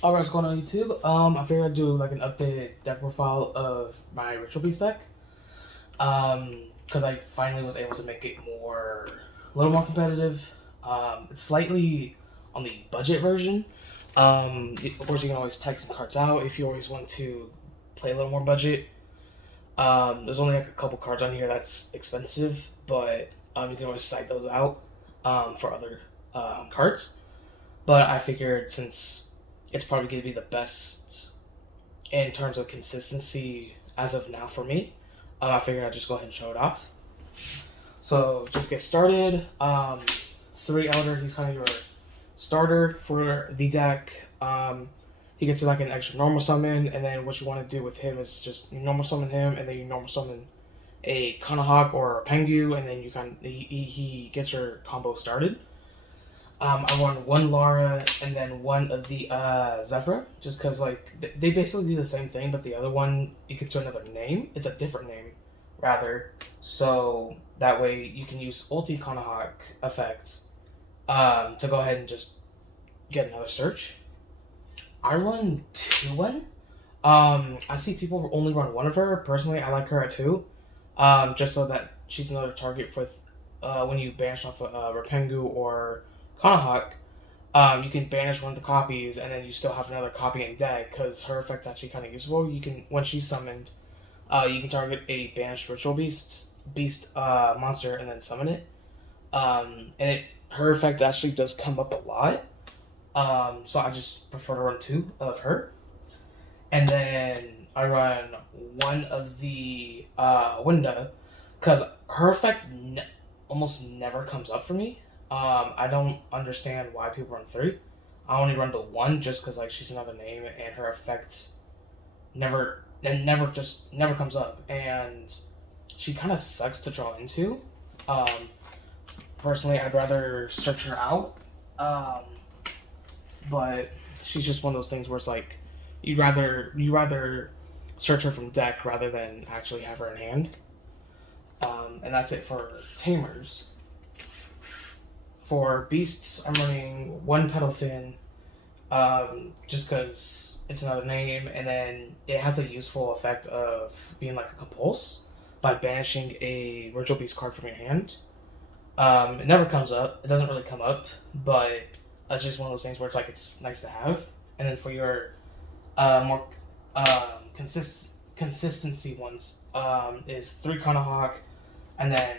Alright, what's going on YouTube? I figured I'd do like an updated deck profile of my Ritual Beast deck. Because I finally was able to make it a little more competitive. It's slightly on the budget version. Of course, you can always take some cards out if you always want to play a little more budget. There's only like a couple cards on here that's expensive, but you can always cite those out for other cards. But I figured since it's probably going to be the best in terms of consistency as of now for me, I figured I'd just go ahead and show it off. So just get started. 3 Elder, he's kind of your starter for the deck. He gets you like an extra normal summon, and then what you want to do with him is just you normal summon him, and then you normal summon a Kanahawk or a Pengu, and then he gets your combo started. I won one Lara and then one of the Zephyra, just because like they basically do the same thing, but the other one you get to another name. It's a different name, rather. So that way you can use Ulti Kanahawk effects to go ahead and just get another search. I run 2-1. I see people only run one of her. Personally, I like her at 2, just so that she's another target for when you banish off a Rapengu or Kanahawk. You can banish one of the copies, and then you still have another copy in deck because her effect's actually kind of useful. You can when she's summoned, you can target a banished Ritual Beast monster and then summon it. And her effect actually does come up a lot. So I just prefer to run 2 of her, and then I run one of the Winda because her effect almost never comes up for me. I don't understand why people run 3. I only run to 1 just because like she's another name and her effect never comes up, and she kind of sucks to draw into. Um, Personally, I'd rather search her out, um, but she's just one of those things where it's like you rather search her from deck rather than actually have her in hand. And that's it for Tamers. For beasts, I'm running one Petal Fin, just because it's another name, and then it has a useful effect of being like a compulse by banishing a Ritual Beast card from your hand. It never comes up. It doesn't really come up, but that's just one of those things where it's like it's nice to have. And then for your more consistency ones, is 3 Kanahawk and then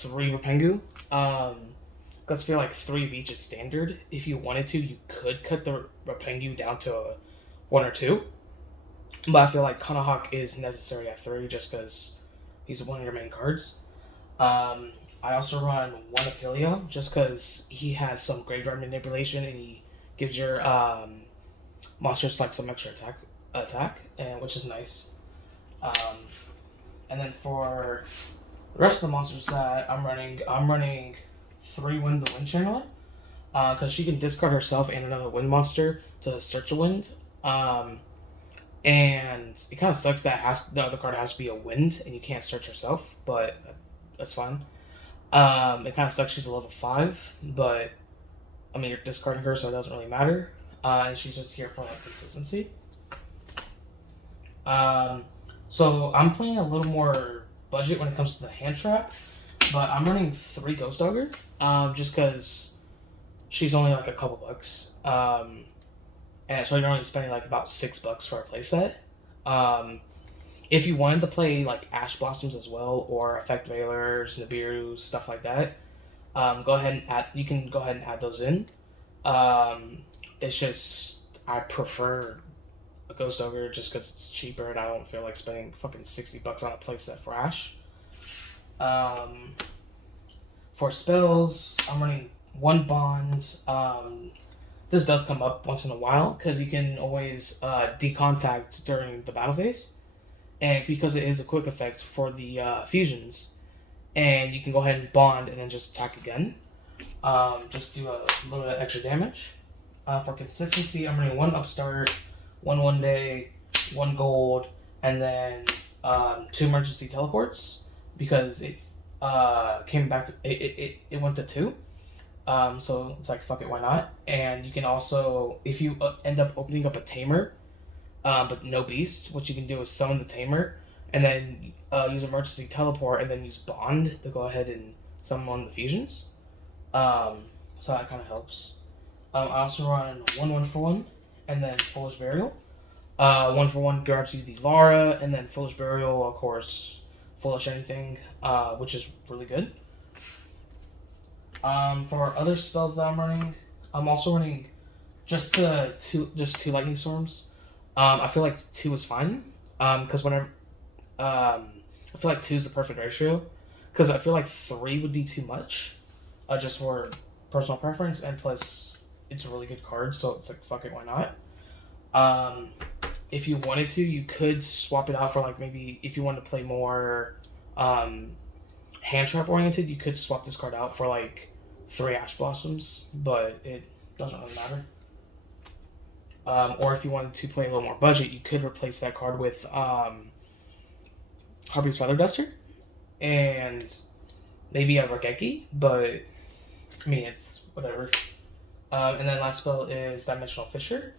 3 Rapengu. Because I feel like 3 of each is standard. If you wanted to, you could cut the Rapengu down to 1 or 2. But I feel like Kanahawk is necessary at 3 just because he's one of your main cards. I also run 1 Apelio just because he has some graveyard manipulation and he gives your monsters like some extra attack, and which is nice. Um, and then for the rest of the monsters that I'm running 3 Wind the Wind Channeler, because she can discard herself and another wind monster to search a wind. And it kind of sucks that the other card has to be a wind and you can't search herself, but that's fine. It kind of sucks she's a level 5, but I mean you're discarding her, so it doesn't really matter. And she's just here for like consistency. Um, so I'm playing a little more budget when it comes to the hand trap, but I'm running 3 Ghost Ogre, just because she's only like a couple bucks. And so you're only spending like about $6 for a playset. Um, if you wanted to play like Ash Blossoms as well, or Effect Veilers, Nibiru, stuff like that, go ahead and add. You can go ahead and add those in. Um, it's just I prefer a Ghost Ogre just because it's cheaper and I don't feel like spending fucking $60 on a playset for Ash. Um, for spells, I'm running 1 Bond. This does come up once in a while because you can always decontact during the battle phase, and because it is a quick effect for the fusions, and you can go ahead and bond and then just attack again. Just do a little bit of extra damage. For consistency, I'm running 1 Upstart, 1 Day, 1 Gold, and then 2 Emergency Teleports because it came back to it went to 2. So it's like fuck it, why not? And you can also, if you end up opening up a tamer, but no beast, what you can do is summon the tamer, and then use emergency teleport, and then use bond to go ahead and summon the fusions. Um, so that kind of helps. I also run 1 1 for 1, and then Foolish Burial. 1 for 1 grabs you the Lara, and then Foolish Burial, of course, Foolish Anything, which is really good. For other spells that I'm running, I'm also running just two Lightning Storms. I feel like 2 is fine, because whenever I feel like 2 is the perfect ratio, because I feel like 3 would be too much, just for personal preference, and plus it's a really good card, so it's like fuck it, why not? Um, if you wanted to, you could swap it out for like maybe if you want to play more hand trap oriented, you could swap this card out for like 3 Ash Blossoms, but it doesn't really matter. Or if you wanted to play a little more budget, you could replace that card with Harpy's Feather Duster and maybe a Raigeki, but I mean, it's whatever. And then last spell is Dimensional Fissure.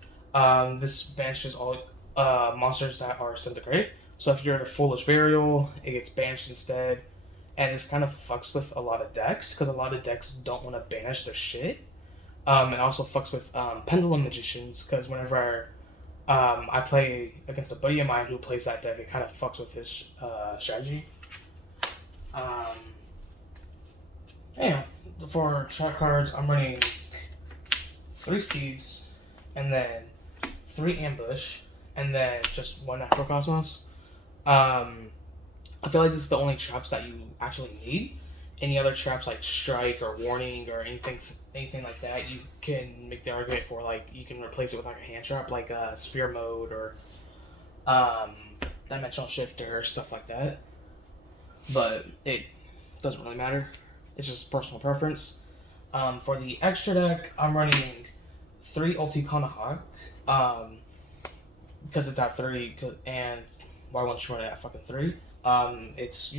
This banishes all monsters that are sent to grave. So if you're at a Foolish Burial, it gets banished instead. And this kind of fucks with a lot of decks, because a lot of decks don't want to banish their shit. It also fucks with Pendulum Magicians, because whenever I play against a buddy of mine who plays that deck, it kind of fucks with his strategy. Anyway, for trap cards, I'm running 3 Steeds, and then 3 Ambush, and then just 1 Necrocosmos. I feel like this is the only traps that you actually need. Any other traps like Strike or Warning or anything like that, you can make the argument for like you can replace it with like a hand trap like Sphere Mode or Dimensional Shifter or stuff like that. But it doesn't really matter. It's just personal preference. For the extra deck, I'm running 3 Ulti Kanahawk, because it's at 3, and why won't you run it at fucking 3? It's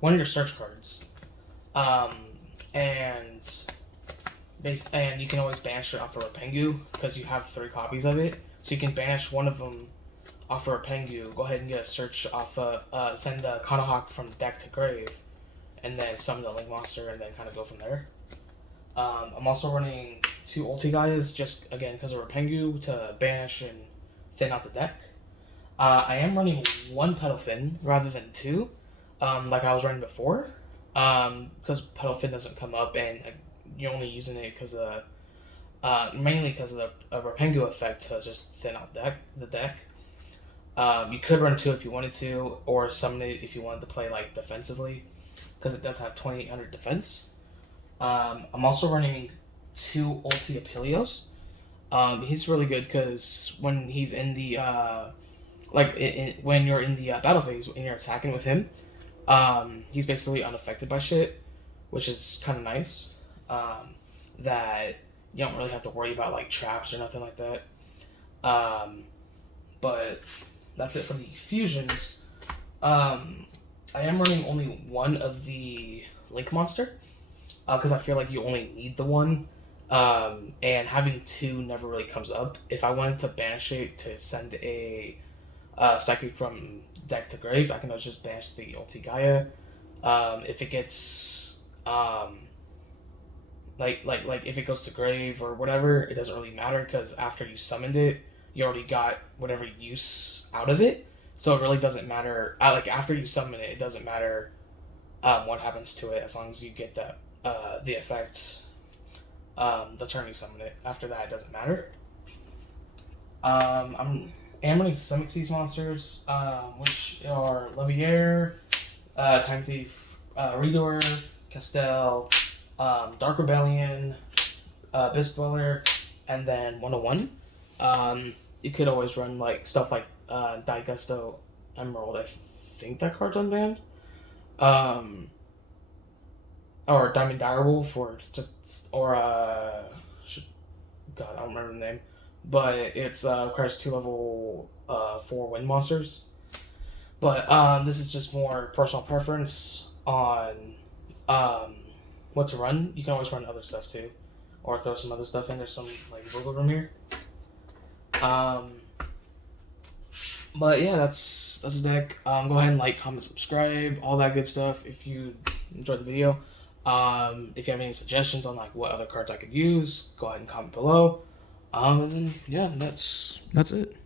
one of your search cards. And you can always banish it off of Rapengu, because you have 3 copies of it. So you can banish one of them off of Rapengu, go ahead and get a search off send the Kanahawk from deck to grave, and then summon the Link Monster, and then kind of go from there. I'm also running 2 Ulti Gaias, just again because of Rapengu, to banish and thin out the deck. I am running 1 Petalfin rather than 2, like I was running before, because Petalfin doesn't come up, and you're only using it because of mainly because of the Rapengu effect to just thin out the deck. You could run 2 if you wanted to, or summon it if you wanted to play like defensively, because it does have 2800 defense. I'm also running 2 Ulti Apelios. He's really good because when he's in the when you're in the battle phase and you're attacking with him, he's basically unaffected by shit, which is kind of nice. That you don't really have to worry about like traps or nothing like that. But that's it for the fusions. I am running only 1 of the Link Monster, because I feel like you only need the 1, and having 2 never really comes up. If I wanted to banish it to send a Psychic from deck to grave, I can just banish the Ulti Gaia. If it gets like if it goes to grave or whatever, it doesn't really matter, because after you summoned it, you already got whatever use out of it. So it really doesn't matter. After you summon it, it doesn't matter what happens to it, as long as you get that the effect the turn you summon it. After that, it doesn't matter. I'm running some Xyz monsters, which are Levier, Time Thief, Redoer, Castell, Dark Rebellion, Abyss Dweller, and then 101. You could always run like stuff like Daigusto Emerald. I think that card's unbanned. Or Diamond Direwolf, or God, I don't remember the name, but it's requires 2 level 4 wind monsters. But this is just more personal preference on what to run, you can always run other stuff too, or throw some other stuff in. There's some like wiggle room here. But yeah, that's the deck. Go ahead and like, comment, subscribe, all that good stuff. If you enjoyed the video, if you have any suggestions on like what other cards I could use, go ahead and comment below. And then yeah, that's it.